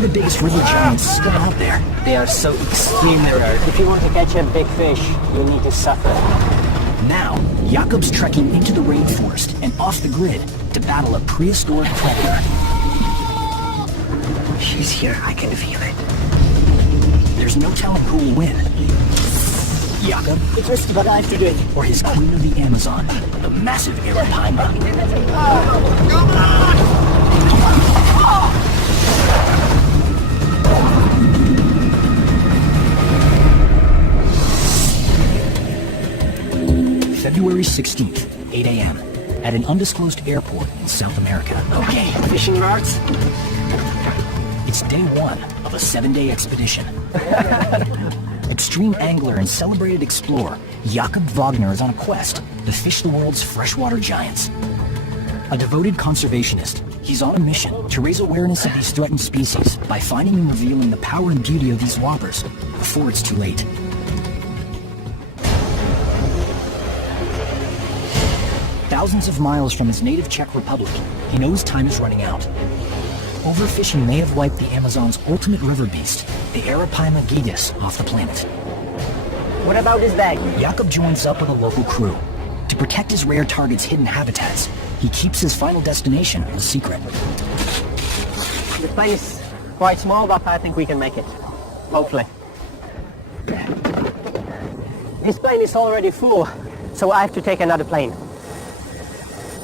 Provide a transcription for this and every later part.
are the biggest river giants still out there? They are so extremely rare. If you want to catch a big fish, you need to suffer. Now, Jakob's trekking into the rainforest and off the grid to battle a prehistoric predator. She's here, I can feel it. There's no telling who will win. Jakob, It's risky, but I have to do it. or his queen of the Amazon, the massive arapaima. February 16th, 8 a.m., at an undisclosed airport in South America. Okay, fishing rods. It's day one of a 7-day expedition. Extreme angler and celebrated explorer, Jakob Wagner is on a quest to fish the world's freshwater giants. A devoted conservationist, he's on a mission to raise awareness of these threatened species by finding and revealing the power and beauty of these whoppers before it's too late. Thousands of miles from his native Czech Republic, he knows time is running out. Overfishing may have wiped the Amazon's ultimate river beast, the arapaima gigas, off the planet. What about his bag? Jakob joins up with a local crew. To protect his rare target's hidden habitats, he keeps his final destination a secret. The plane is quite small, but I think we can make it. Hopefully. This plane is already full, so I have to take another plane.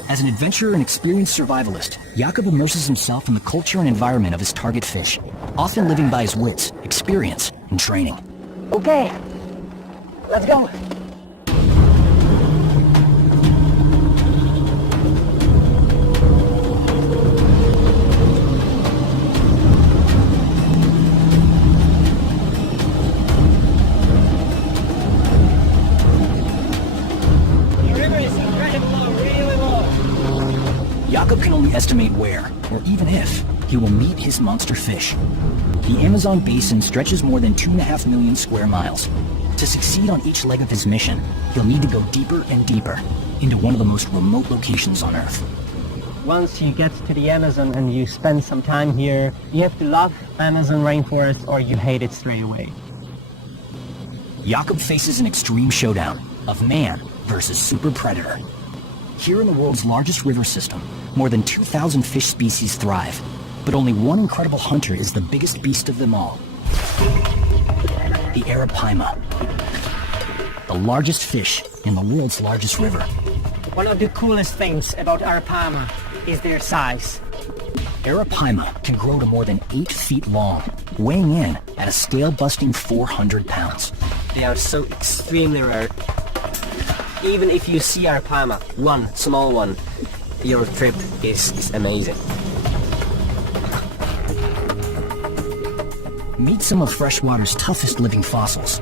As an adventurer and experienced survivalist, Jakob immerses himself in the culture and environment of his target fish, often living by his wits, experience, and training. Okay, let's go. Jakob can only estimate where, or even if, he will meet his monster fish. The Amazon basin stretches more than 2.5 million square miles. To succeed on each leg of his mission, he'll need to go deeper and deeper into one of the most remote locations on Earth. Once you get to the Amazon and you spend some time here, you have to love Amazon rainforest or you hate it straight away. Jakob faces an extreme showdown of man versus super predator. Here in the world's largest river system, more than 2,000 fish species thrive, but only one incredible hunter is the biggest beast of them all. The arapaima, the largest fish in the world's largest river. One of the coolest things about arapaima is their size. Arapaima can grow to more than 8 feet long, weighing in at a scale-busting 400 pounds. They are so extremely rare. Even if you see arapaima, one small one, your trip is amazing. Meet some of freshwater's toughest living fossils.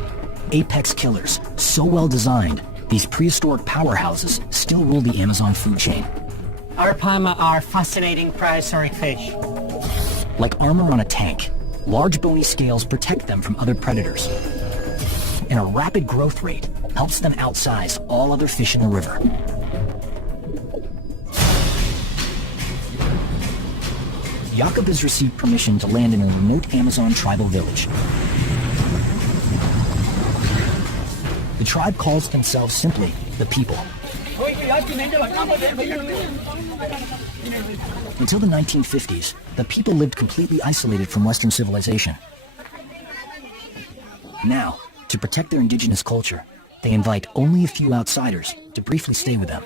Apex killers, so well designed, these prehistoric powerhouses still rule the Amazon food chain. Arapaima are fascinating prehistoric fish. Like armor on a tank, large bony scales protect them from other predators. And a rapid growth rate helps them outsize all other fish in the river. Jakob has received permission to land in a remote Amazon tribal village. The tribe calls themselves simply the people. Until the 1950s, the people lived completely isolated from Western civilization. Now, to protect their indigenous culture, they invite only a few outsiders to briefly stay with them.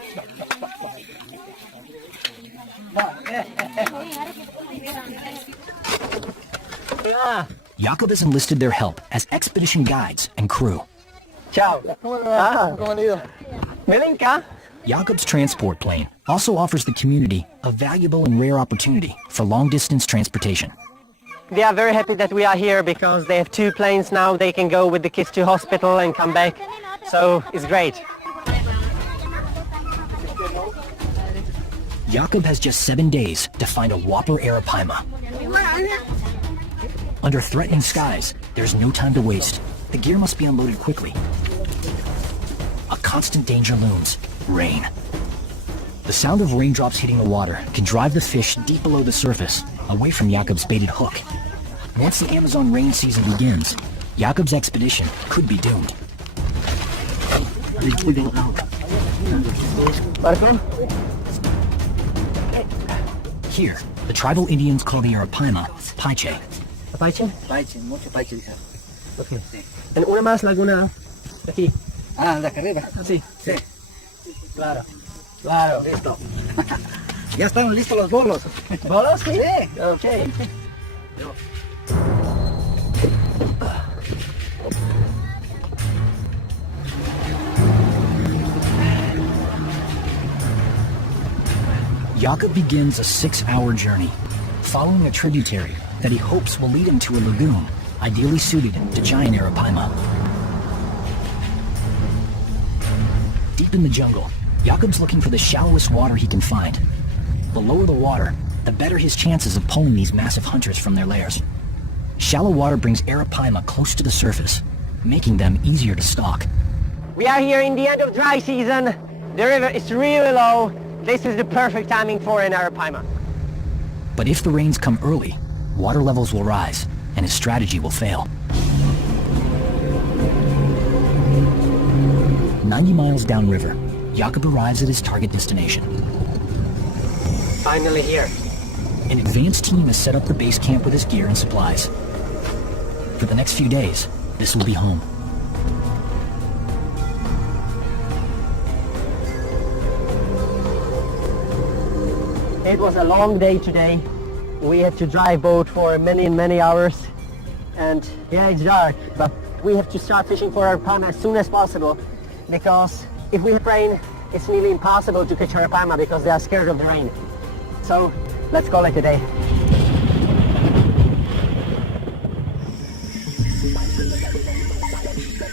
Jakob has enlisted their help as expedition guides and crew. Ciao. Milinka. Jakob's transport plane also offers the community a valuable and rare opportunity for long-distance transportation. They are very happy that we are here because they have 2 planes now. They can go with the kids to hospital and come back. So it's great. Jakob has just 7 days to find a whopper arapaima. Under threatening skies, there's no time to waste. The gear must be unloaded quickly. A constant danger looms: rain. The sound of raindrops hitting the water can drive the fish deep below the surface, away from Jakob's baited hook. Once the Amazon rain season begins, Jakob's expedition could be doomed. Here, the tribal Indians call the Arapaima Paiche. Paiche? Paiche, mucho paiche. Okay. And una más laguna aquí. Ah, de acá arriba. Sí. Sí. Claro. Claro. Listo. Ya están listos los bolos. ¿Bolos? Sí. Sí. Okay. Jakob begins a 6-hour journey, following a tributary that he hopes will lead him to a lagoon, ideally suited to giant Arapaima. Deep in the jungle, Jakob's looking for the shallowest water he can find. The lower the water, the better his chances of pulling these massive hunters from their lairs. Shallow water brings Arapaima close to the surface, making them easier to stalk. We are here in the end of dry season. The river is really low. This is the perfect timing for an Arapaima. But if the rains come early, water levels will rise, and his strategy will fail. 90 miles downriver, Jakob arrives at his target destination. Finally here. An advanced team has set up the base camp with his gear and supplies. For the next few days, this will be home. It was a long day today. We had to drive boat for many hours. And yeah, it's dark, but we have to start fishing for Arapaima as soon as possible, because if we have rain, it's nearly impossible to catch Arapaima because they are scared of the rain. So let's call it a day.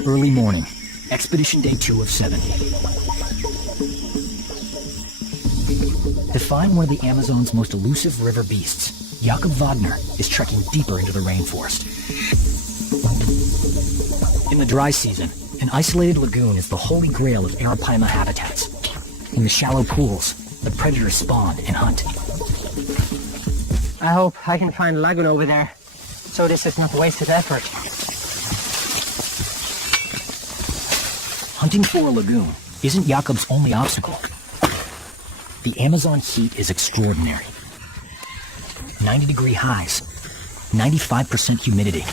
Early morning, expedition day 2 of 7. To find one of the Amazon's most elusive river beasts, Jakob Wagner is trekking deeper into the rainforest. In the dry season, an isolated lagoon is the holy grail of Arapaima habitats. In the shallow pools, the predators spawn and hunt. I hope I can find a lagoon over there, so this is not wasted effort. Hunting for a lagoon isn't Jakob's only obstacle. The Amazon heat is extraordinary. 90-degree highs, 95% humidity.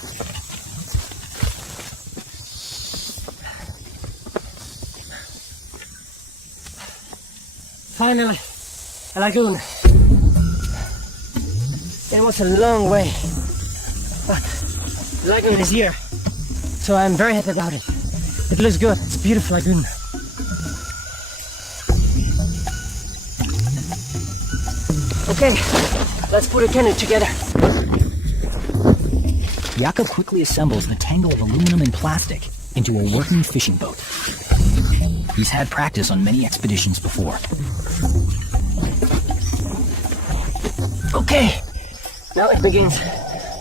Finally, a lagoon. It was a long way, but the lagoon is here, so I'm very happy about it. It looks good. It's a beautiful lagoon. Okay, let's put a canoe together. Jakob quickly assembles a tangle of aluminum and plastic into a working fishing boat. He's had practice on many expeditions before. Okay, now it begins.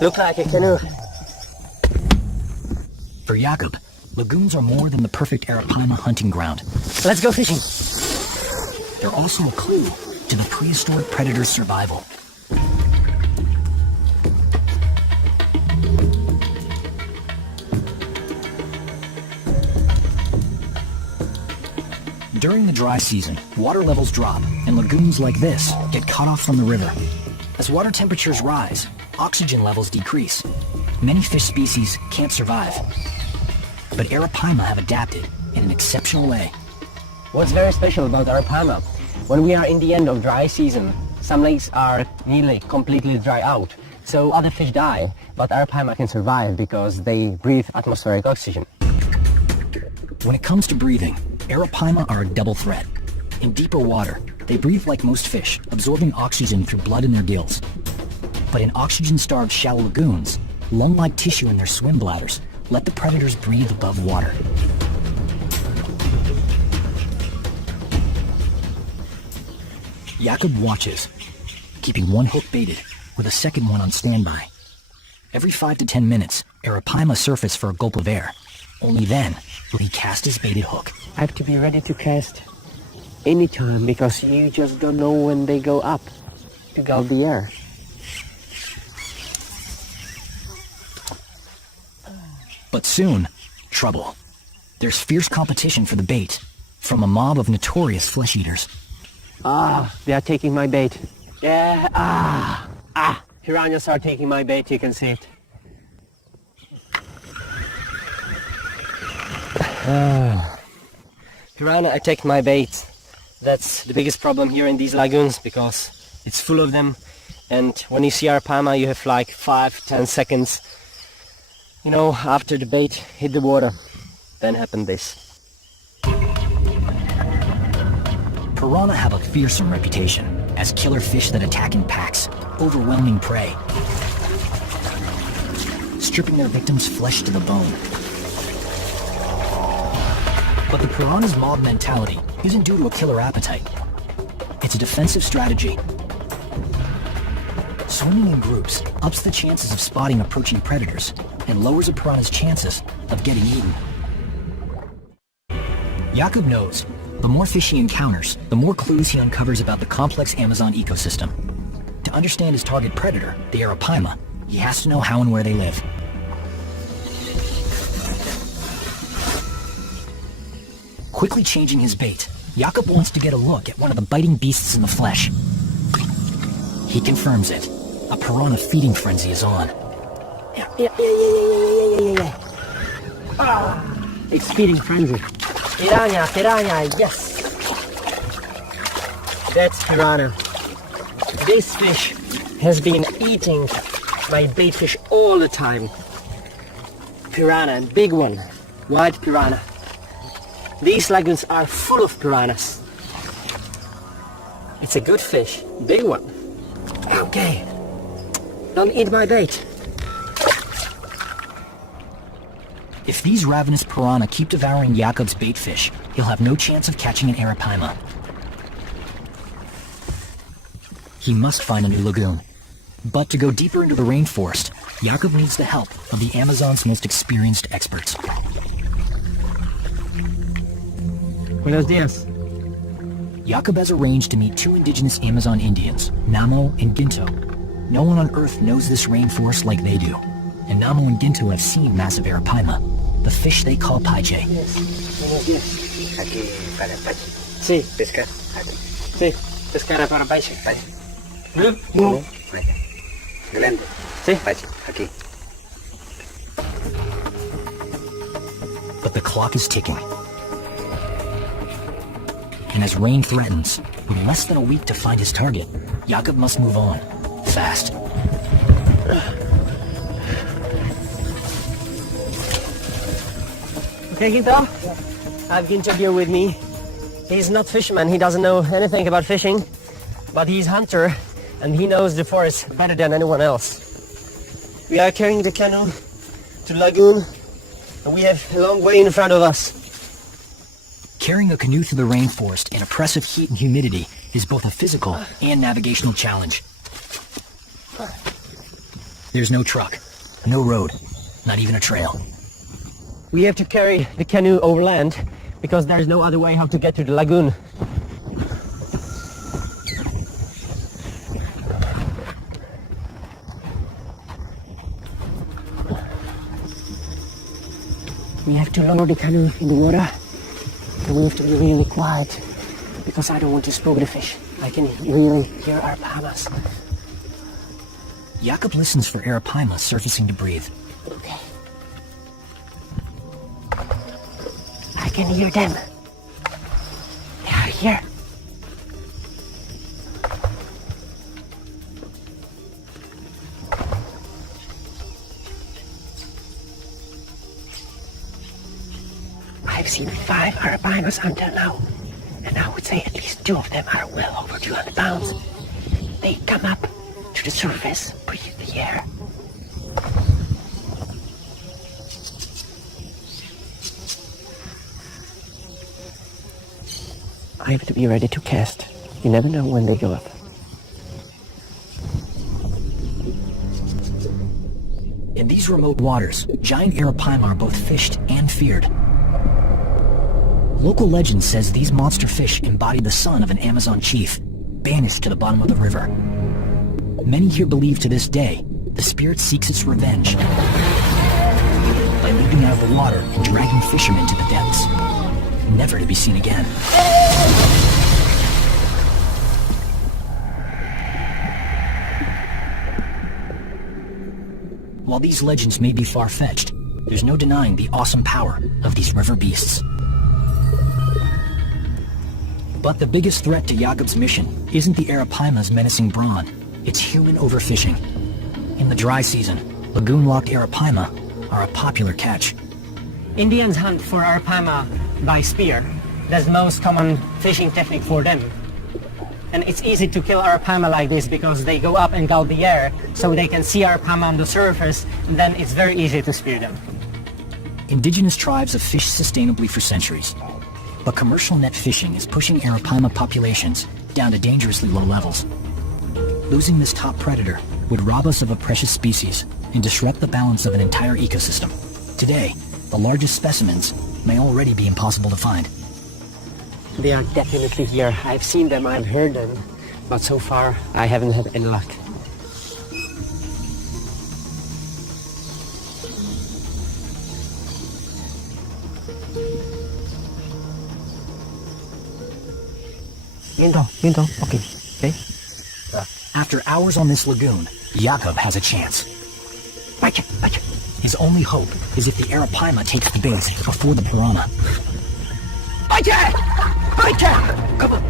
Look like a canoe. For Jakob, lagoons are more than the perfect Arapaima hunting ground. Let's go fishing. They're also a clue to the prehistoric predator's survival. During the dry season, water levels drop, and lagoons like this get cut off from the river. As water temperatures rise, oxygen levels decrease. Many fish species can't survive. But Arapaima have adapted in an exceptional way. What's very special about Arapaima, when we are in the end of dry season, some lakes are nearly completely dry out, so other fish die, but Arapaima can survive because they breathe atmospheric oxygen. When it comes to breathing, Arapaima are a double threat. In deeper water, they breathe like most fish, absorbing oxygen through blood in their gills. But in oxygen-starved shallow lagoons, lung-like tissue in their swim bladders let the predators breathe above water. Jakob watches, keeping one hook baited, with a second one on standby. Every 5 to 10 minutes, Arapaima surface for a gulp of air. Only then will he cast his baited hook. I have to be ready to cast anytime because you just don't know when they go up to gulp the air. But soon, trouble. There's fierce competition for the bait from a mob of notorious flesh eaters. They are taking my bait. Yeah, piranhas are taking my bait, you can see it. Piranha attacked my bait. That's the biggest problem here in these lagoons because it's full of them, and when you see arapaima you have like 5-10 seconds, you know, after the bait hit the water. Then happened this. Piranha have a fearsome reputation as killer fish that attack in packs, overwhelming prey, stripping their victims' flesh to the bone. But the piranha's mob mentality isn't due to a killer appetite. It's a defensive strategy. Swimming in groups ups the chances of spotting approaching predators and lowers a piranha's chances of getting eaten. Jakub knows the more fish he encounters, the more clues he uncovers about the complex Amazon ecosystem. To understand his target predator, the arapaima, he has to know how and where they live. Quickly changing his bait, Jakub wants to get a look at one of the biting beasts in the flesh. He confirms it. A piranha feeding frenzy is on. Yeah. It's feeding frenzy. Piranha, yes. That's piranha. This fish has been eating my bait fish all the time. Piranha, big one, white piranha. These lagoons are full of piranhas. It's a good fish, big one. Okay, don't eat my bait. If these ravenous piranha keep devouring Jakub's bait fish, he'll have no chance of catching an arapaima. He must find a new lagoon. But to go deeper into the rainforest, Jakub needs the help of the Amazon's most experienced experts. Buenos dias. Jakub has arranged to meet two indigenous Amazon Indians, Namo and Ginto. No one on Earth knows this rainforest like they do. And Namo and Ginto have seen massive arapaima, the fish they call paije. Yes. Buenos dias. Aquí para pache. Sí, Pescar. sí. Pescar para peixe. Pache. No. Pache. Grande. Sí. Pache. Aquí. But the clock is ticking. And as rain threatens, with less than a week to find his target, Jakub must move on, fast. Okay, Ginto? I've Ginto here with me. He's not fisherman, he doesn't know anything about fishing, but he's hunter, and he knows the forest better than anyone else. We are carrying the canoe to the lagoon, and we have a long way in front of us. Carrying a canoe through the rainforest in oppressive heat and humidity is both a physical and navigational challenge. There's no truck, no road, not even a trail. We have to carry the canoe overland because there's no other way how to get to the lagoon. We have to lower the canoe in the water, and we have to be really quiet because I don't want to spook the fish. I can really hear our pamas. Jakub listens for arapaima surfacing to breathe. Okay. I can hear them. They are here. I've seen 5 arapaimas until now, and I would say at least 2 of them are well over 200 pounds. They come up to the surface, breathe the air. I have to be ready to cast. You never know when they go up. In these remote waters, giant arapaima are both fished and feared. Local legend says these monster fish embody the son of an Amazon chief, banished to the bottom of the river. Many here believe to this day, the spirit seeks its revenge by leaping leaping out of the water and dragging fishermen to the depths, never to be seen again. While these legends may be far-fetched, there's no denying the awesome power of these river beasts. But the biggest threat to Jakob's mission isn't the Arapaima's menacing brawn, it's human overfishing. In the dry season, lagoon-locked Arapaima are a popular catch. Indians hunt for Arapaima by spear. That's the most common fishing technique for them. And it's easy to kill Arapaima like this because they go up and gulp the air, so they can see Arapaima on the surface, and then it's very easy to spear them. Indigenous tribes have fished sustainably for centuries, but commercial net fishing is pushing Arapaima populations down to dangerously low levels. Losing this top predator would rob us of a precious species and disrupt the balance of an entire ecosystem. Today, the largest specimens may already be impossible to find. They are definitely here. I've seen them, I've heard them, but so far I haven't had any luck. Window, okay. After hours on this lagoon, Jakob has a chance. His only hope is if the Arapaima takes the bait before the piranha.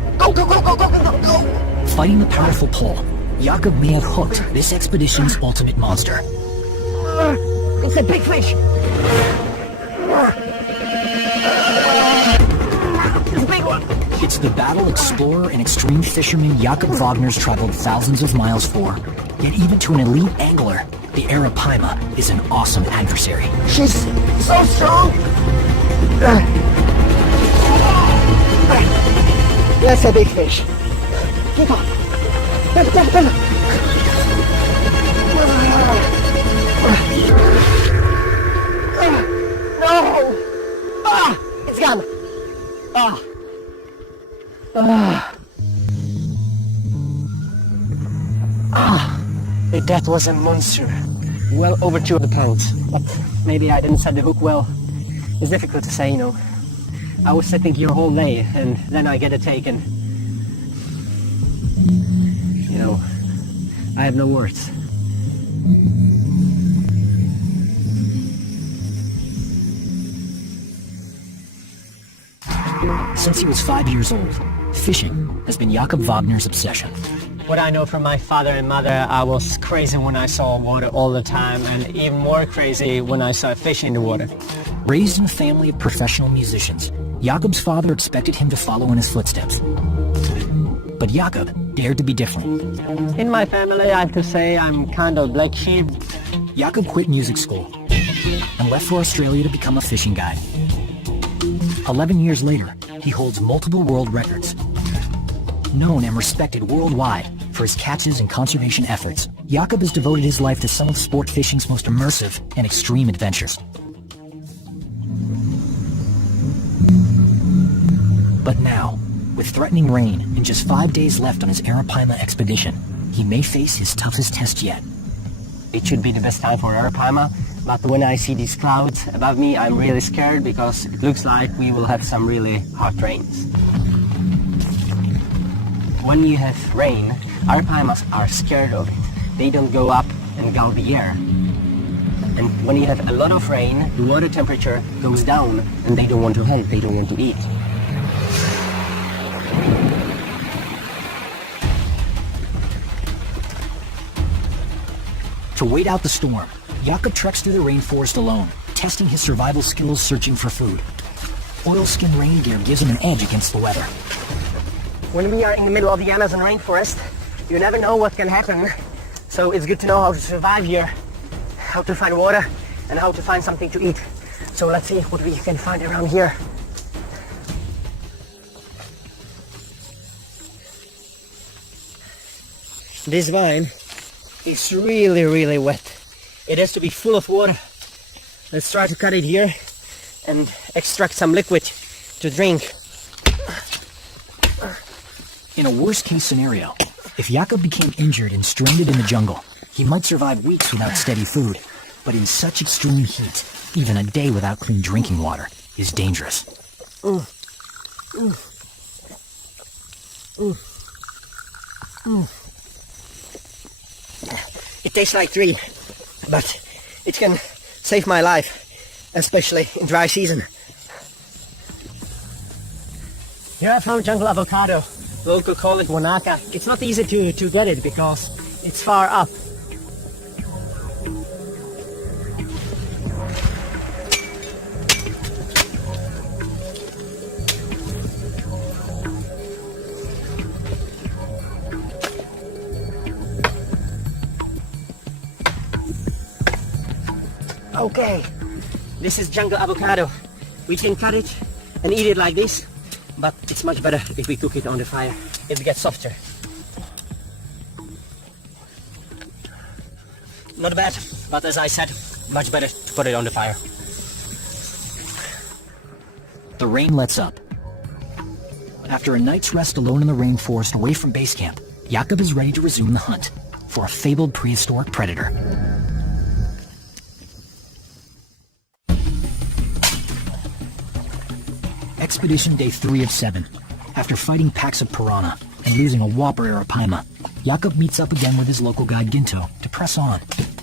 Come on, go! Fighting the powerful pull, Jakob may have hooked this expedition's ultimate monster. It's a big fish! It's a big one! It's the battle explorer and extreme fisherman Jakob Wagner's traveled thousands of miles for. Yet even to an elite angler, the Arapaima is an awesome adversary. She's so strong! That's a big fish. Keep on. No! It's gone. That was a monster. Well over 200 pounds. But maybe I didn't set the hook well. It's difficult to say, you know. I was sitting here all day and then I get it taken. You know, I have no words. Since he was 5 years old, fishing has been Jakob Wagner's obsession. What I know from my father and mother, I was crazy when I saw water all the time, and even more crazy when I saw fish in the water. Raised in a family of professional musicians, Jakob's father expected him to follow in his footsteps. But Jakob dared to be different. In my family, I have to say I'm kind of black sheep. Jakob quit music school and left for Australia to become a fishing guide. 11 years later, he holds multiple world records. Known and respected worldwide for his catches and conservation efforts, Jakob has devoted his life to some of sport fishing's most immersive and extreme adventures. But now, with threatening rain and just 5 days left on his Arapaima expedition, he may face his toughest test yet. It should be the best time for Arapaima, but when I see these clouds above me, I'm really scared because it looks like we will have some really hard rains. When you have rain, Arapaimas are scared of it. They don't go up and gulp the air. And when you have a lot of rain, the water temperature goes down and they don't want to hunt, they don't want to eat. To wait out the storm, Jakob treks through the rainforest alone, testing his survival skills searching for food. Oilskin rain gear gives him an edge against the weather. When we are in the middle of the Amazon rainforest, you never know what can happen. So it's good to know how to survive here, how to find water, and how to find something to eat. So let's see what we can find around here. This vine is really, really wet. It has to be full of water. Let's try to cut it here and extract some liquid to drink. In a worst-case scenario, if Jakob became injured and stranded in the jungle, he might survive weeks without steady food. But in such extreme heat, Even a day without clean drinking water is dangerous. It tastes like tree, but it can save my life, especially in dry season. Here I found jungle avocado. Local call it wanaka. It's not easy to get it because it's far up. Okay, this is jungle avocado. We can cut it and eat it like this, but it's much better if we cook it on the fire. It gets softer. Not bad, but as I said, much better to put it on the fire. The rain lets up. After a night's rest alone in the rainforest away from base camp, Jakob is ready to resume the hunt for a fabled prehistoric predator. Expedition day 3 of 7. After fighting packs of piranha and losing a whopper arapaima, Jakob meets up again with his local guide Ginto to press on,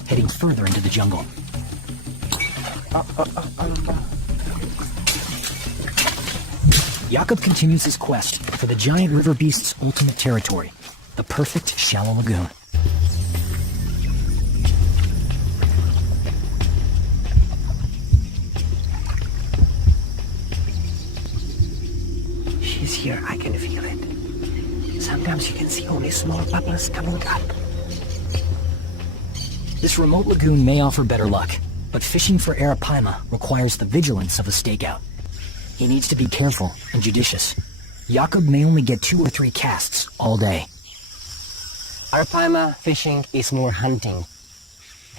heading further into the jungle. Jakob continues his quest for the giant river beast's ultimate territory, the perfect shallow lagoon. She's here, I can feel it. Sometimes you can see only small bubbles coming up. This remote lagoon may offer better luck, but fishing for arapaima requires the vigilance of a stakeout. He needs to be careful and judicious. Jakob may only get 2 or 3 casts all day. Arapaima fishing is more hunting.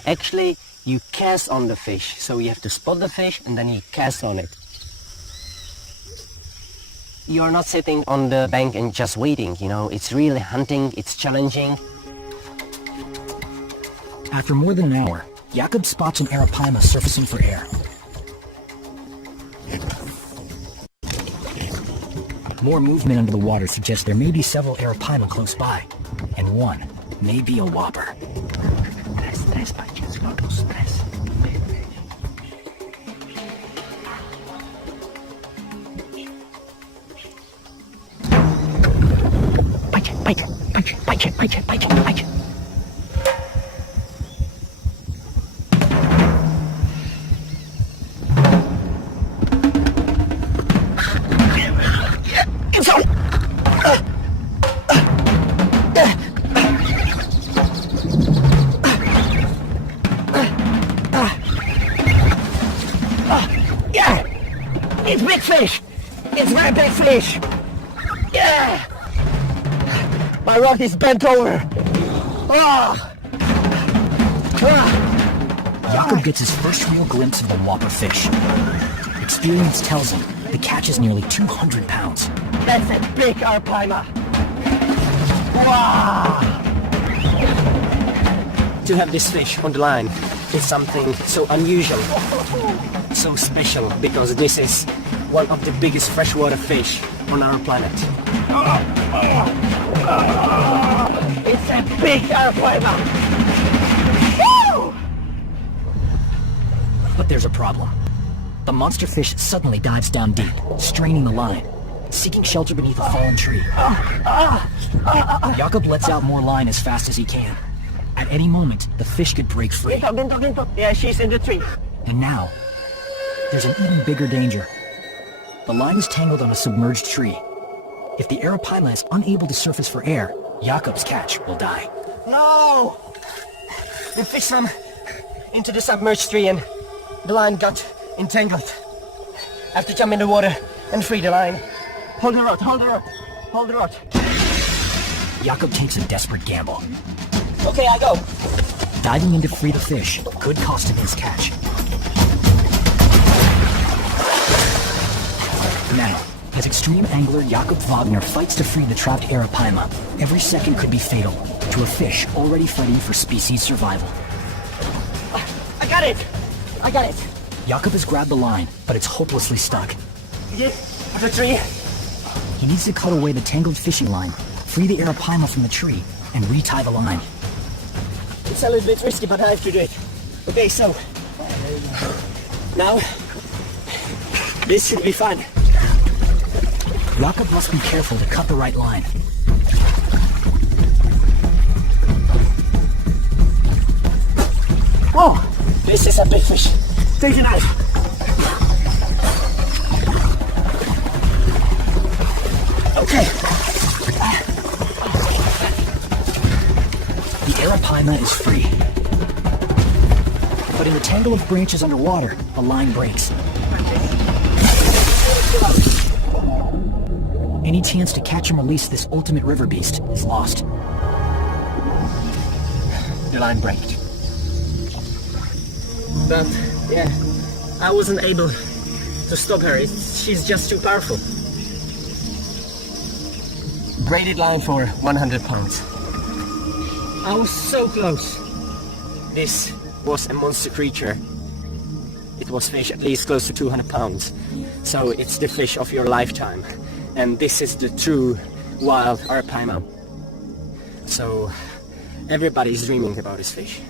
Actually, you cast on the fish, so you have to spot the fish and then you cast on it. You're not sitting on the bank and just waiting, you know, it's really hunting, it's challenging. After more than an hour, Jakob spots an arapaima surfacing for air. More movement under the water suggests there may be several arapaima close by, and one may be a whopper. Tres panchos, no dos, tres. Bite it. It's on! Yeah! It's big fish! It's very big fish! Yeah! My rod is bent over! Jakob gets his first real glimpse of the whopper fish. Experience tells him the catch is nearly 200 pounds. That's a big arapaima! Wow! To have this fish on the line is something so unusual, so special, because this is one of the biggest freshwater fish on our planet. It's a big arapaima! Woo! But there's a problem. The monster fish suddenly dives down deep, straining the line, seeking shelter beneath a fallen tree. Jakob lets out more line as fast as he can. At any moment, the fish could break free. Ginto. Yeah, she's in the tree. And now, there's an even bigger danger. The line is tangled on a submerged tree. If the arapaima is unable to surface for air, Jakob's catch will die. No! The fish swam into the submerged tree and the line got entangled. I have to jump in the water and free the line. Hold the rod. Jakob takes a desperate gamble. Okay, I go. Diving in to free the fish could cost him his catch. Now, as extreme angler Jakob Wagner fights to free the trapped arapaima, every second could be fatal to a fish already fighting for species survival. I got it. Jakob has grabbed the line, but it's hopelessly stuck. Yeah, at the tree. He needs to cut away the tangled fishing line, free the arapaima from the tree, and retie the line. It's a little bit risky, but I have to do it. Okay, so now this should be fun. Jakob must be careful to cut the right line. Whoa, this is a big fish. Take it out. Okay. The arapaima is free. But in the tangle of branches underwater, a line breaks. Any chance to catch and release this ultimate river beast is lost. The line broke. But yeah, I wasn't able to stop her. She's just too powerful. Braided line for 100 pounds. I was so close. This was a monster creature. It was fish at least close to 200 pounds. So it's the fish of your lifetime. And this is the true wild arapaima. So everybody's dreaming about this fish.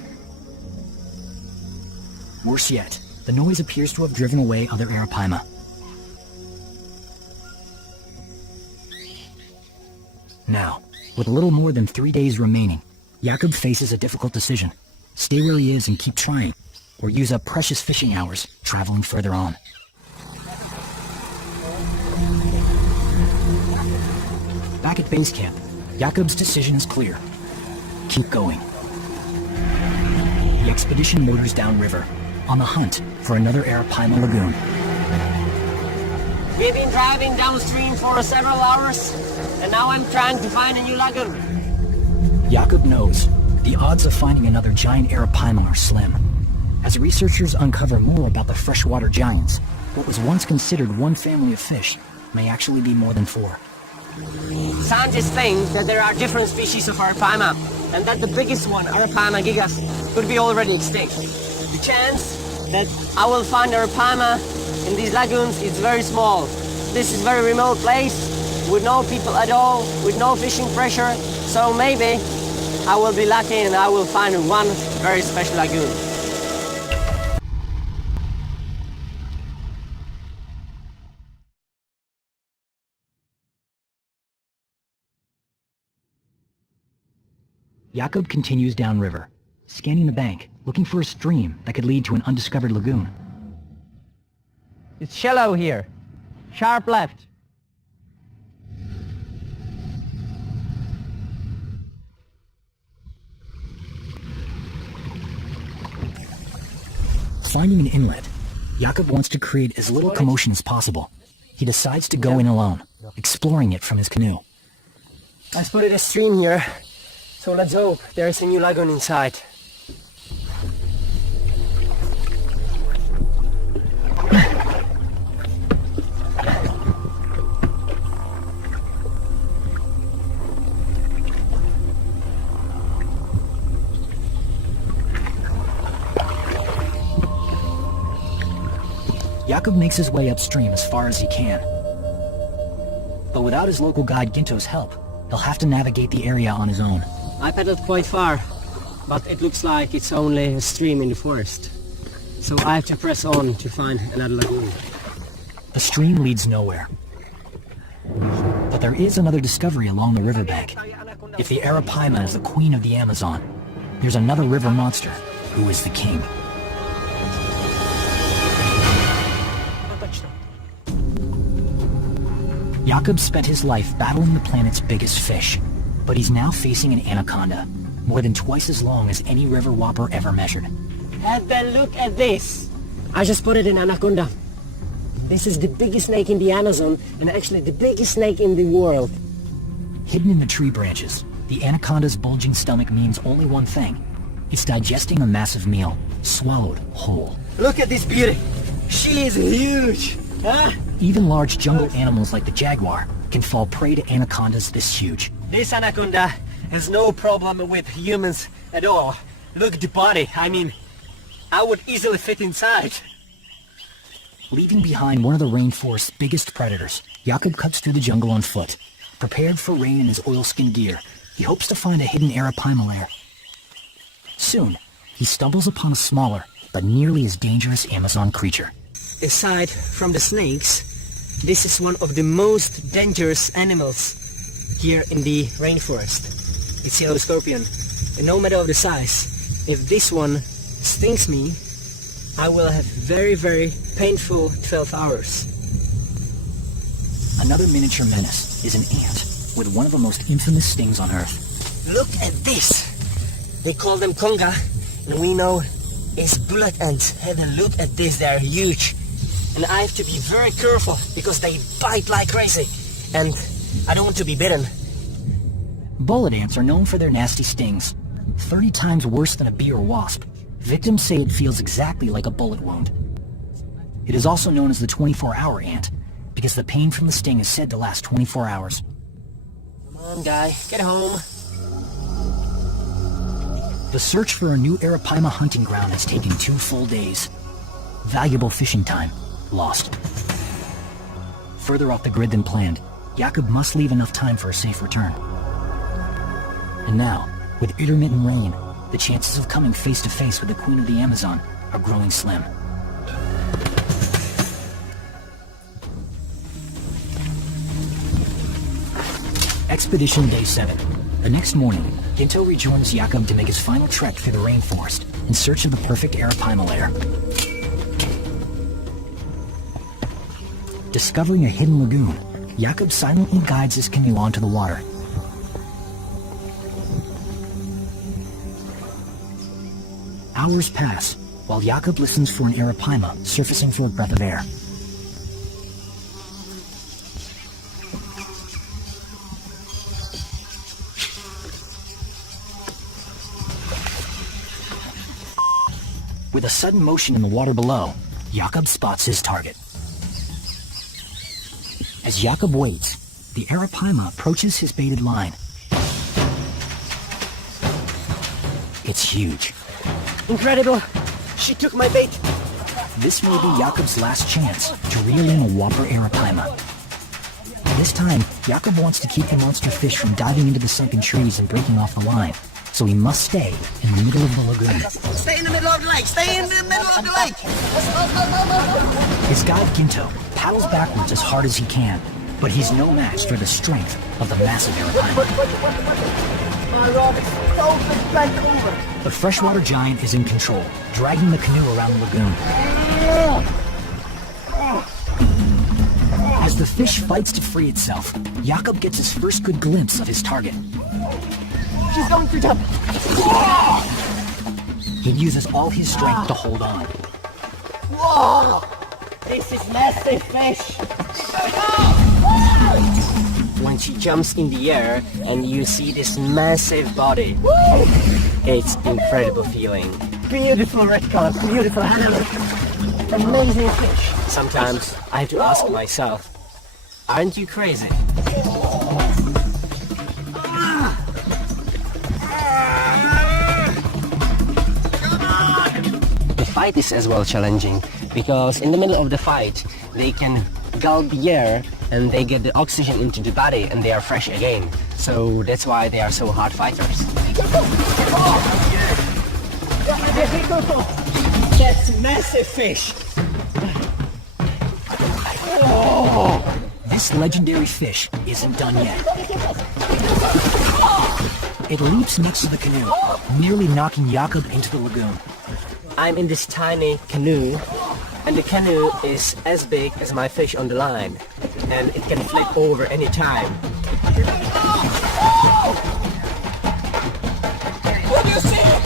Worse yet, the noise appears to have driven away other arapaima. Now, with a little more than 3 days remaining, Jakob faces a difficult decision. Stay where he is and keep trying, or use up precious fishing hours traveling further on. Back at base camp, Jakob's decision is clear. Keep going. The expedition motors downriver, on the hunt for another arapaima lagoon. We've been driving downstream for several hours, and now I'm trying to find a new lagoon. Jakob knows the odds of finding another giant arapaima are slim. As researchers uncover more about the freshwater giants, what was once considered one family of fish may actually be more than 4. Scientists think that there are different species of arapaima, and that the biggest one, Arapaima gigas, could be already extinct. The chance that I will find arapaima in these lagoons is very small. This is a very remote place, with no people at all, with no fishing pressure, so maybe I will be lucky and I will find one very special lagoon. Jakob continues downriver, scanning the bank, looking for a stream that could lead to an undiscovered lagoon. It's shallow here. Sharp left. Finding an inlet, Jakob wants to create as little commotion as possible. He decides to go in alone, exploring it from his canoe. I spotted a stream here, so let's hope there's a new lagoon inside. Jakob makes his way upstream as far as he can. But without his local guide Ginto's help, he'll have to navigate the area on his own. I paddled quite far, but it looks like it's only a stream in the forest. So I have to press on to find another lagoon. The stream leads nowhere. But there is another discovery along the riverbank. If the arapaima is the queen of the Amazon, there's another river monster who is the king. Jakob spent his life battling the planet's biggest fish, but he's now facing an anaconda, more than twice as long as any river whopper ever measured. Have a look at this! I just spotted an anaconda. This is the biggest snake in the Amazon, and actually the biggest snake in the world. Hidden in the tree branches, the anaconda's bulging stomach means only one thing. It's digesting a massive meal, swallowed whole. Look at this beauty! She is huge! Huh? Even large jungle animals like the jaguar can fall prey to anacondas this huge. This anaconda has no problem with humans at all. Look at the body, I mean, I would easily fit inside. Leaving behind one of the rainforest's biggest predators, Jakob cuts through the jungle on foot. Prepared for rain in his oilskin gear, he hopes to find a hidden arapaima lair. Soon, he stumbles upon a smaller, but nearly as dangerous Amazon creature. Aside from the snakes, this is one of the most dangerous animals here in the rainforest. It's yellow scorpion. And no matter of the size, if this one stings me, I will have very, very painful 12 hours. Another miniature menace is an ant with one of the most infamous stings on Earth. Look at this! They call them conga, and we know it's bullet ants. Have a look at this, they are huge. And I have to be very careful because they bite like crazy. And I don't want to be bitten. Bullet ants are known for their nasty stings, 30 times worse than a bee or wasp. Victims say it feels exactly like a bullet wound. It is also known as the 24-hour ant, because the pain from the sting is said to last 24 hours. Come on, guy, get home. The search for a new arapaima hunting ground has taken 2 full days. Valuable fishing time lost. Further off the grid than planned, Jakob must leave enough time for a safe return. And now, with intermittent rain, the chances of coming face to face with the Queen of the Amazon are growing slim. Expedition Day 7. The next morning, Ginto rejoins Jakob to make his final trek through the rainforest in search of the perfect arapaima lair. Discovering a hidden lagoon, Jakob silently guides his canoe onto the water. Hours pass, while Jakob listens for an arapaima surfacing for a breath of air. With a sudden motion in the water below, Jakob spots his target. As Jakob waits, the arapaima approaches his baited line. It's huge. Incredible! She took my bait! This may be Jakob's last chance to reel in a whopper arapaima. This time, Jakob wants to keep the monster fish from diving into the sunken trees and breaking off the line, so he must stay in the middle of the lagoon. Stay in the middle of the lake! Stay in the middle of the lake! His guide Ginto paddles backwards as hard as he can, but he's no match for the strength of the massive arapaima. My rod is so bent over! The freshwater giant is in control, dragging the canoe around the lagoon. As the fish fights to free itself, Jakob gets his first good glimpse of his target. She's going to jump! He uses all his strength to hold on. Whoa! This is massive fish! When she jumps in the air and you see this massive body, it's incredible feeling. Beautiful red color, beautiful animal, amazing fish. Sometimes I have to ask myself, aren't you crazy? The fight is as well challenging because in the middle of the fight they can gulp the air and they get the oxygen into the body and they are fresh again. So that's why they are so hard fighters. That's massive fish! This legendary fish isn't done yet. It leaps next to the canoe, nearly knocking Jakob into the lagoon. I'm in this tiny canoe, and the canoe is as big as my fish on the line, and it can flip over any time. Can you see it?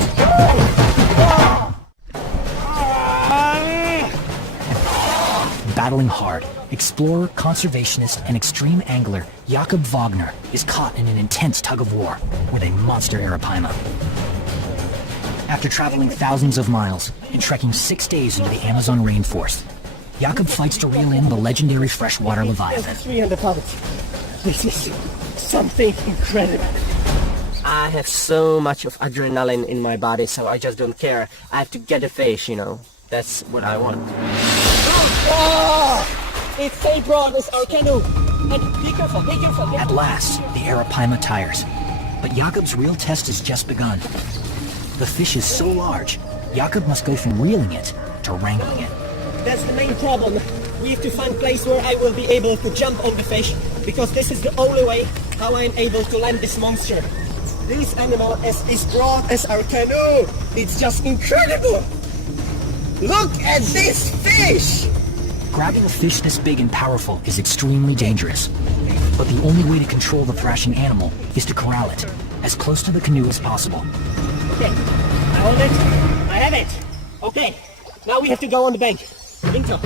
Battling hard, explorer, conservationist, and extreme angler Jakob Wagner is caught in an intense tug-of-war with a monster arapaima. After traveling thousands of miles and trekking 6 days into the Amazon rainforest, Jakob fights to reel in the legendary freshwater leviathan. 300 pounds. This is something incredible. I have so much of adrenaline in my body, so I just don't care. I have to get a fish, you know. That's what I want. Oh, it's so broad as our canoe. And be careful, be careful. At last, the arapaima tires. But Jakob's real test has just begun. The fish is so large, Jakob must go from reeling it to wrangling it. That's the main problem. We have to find a place where I will be able to jump on the fish, because this is the only way how I am able to land this monster. This animal is as broad as our canoe. It's just incredible. Look at this fish! Grabbing a fish this big and powerful is extremely dangerous. But the only way to control the thrashing animal is to corral it, as close to the canoe as possible. Okay, I hold it. I have it. Okay, now we have to go on the bank. Into.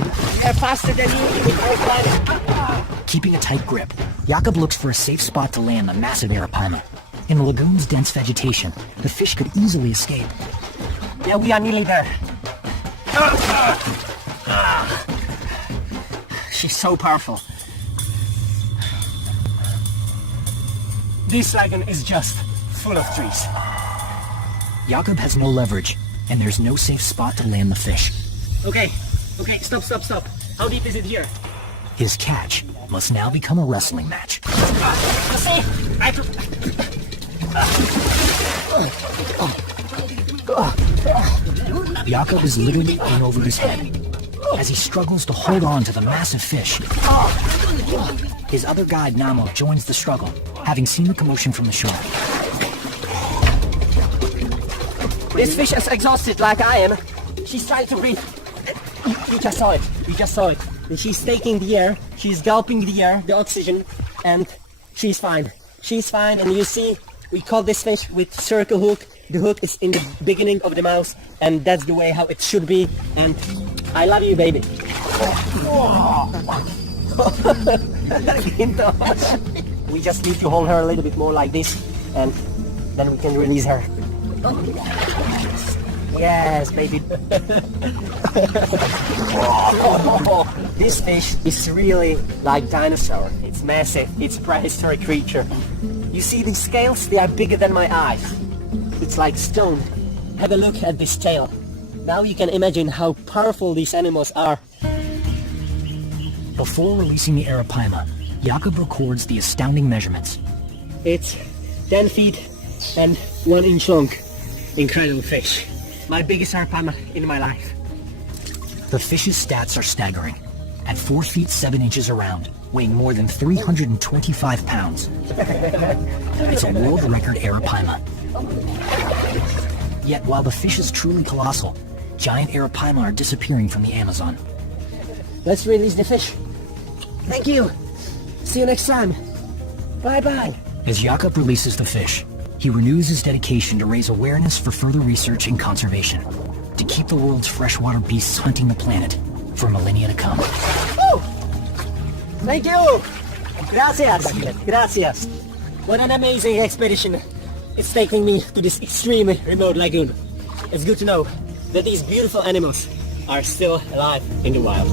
They're faster than you with our climbing. Keeping a tight grip, Jakob looks for a safe spot to land the massive arapaima. In the lagoon's dense vegetation, the fish could easily escape. Yeah, we are nearly there. She's so powerful. This lagoon is just full of trees. Jakob has no leverage, and there's no safe spot to land the fish. Okay, stop. How deep is it here? His catch must now become a wrestling match. See? Jakob is literally in over his head as he struggles to hold on to the massive fish. His other guide, Namo, joins the struggle, having seen the commotion from the shore. This fish is exhausted like I am. She's trying to breathe. You just saw it. And she's taking the air, she's gulping the air, the oxygen, and she's fine. And you see, we caught this fish with circle hook. The hook is in the beginning of the mouth, and that's the way how it should be. And I love you, baby. We just need to hold her a little bit more like this, and then we can release her. Yes, baby. This fish is really like dinosaur. It's massive. It's a prehistoric creature. You see these scales? They are bigger than my eyes. It's like stone. Have a look at this tail. Now you can imagine how powerful these animals are. Before releasing the arapaima, Jakob records the astounding measurements. It's 10 feet and 1 inch long. Incredible fish. My biggest arapaima in my life. The fish's stats are staggering. At 4 feet 7 inches around, weighing more than 325 pounds. It's a world record arapaima. Yet while the fish is truly colossal, giant arapaima are disappearing from the Amazon. Let's release the fish. Thank you. See you next time. Bye-bye. As Jakob releases the fish, he renews his dedication to raise awareness for further research and conservation, to keep the world's freshwater beasts hunting the planet for millennia to come. Woo! Thank you. Gracias. What an amazing expedition. It's taking me to this extremely remote lagoon. It's good to know that these beautiful animals are still alive in the wild.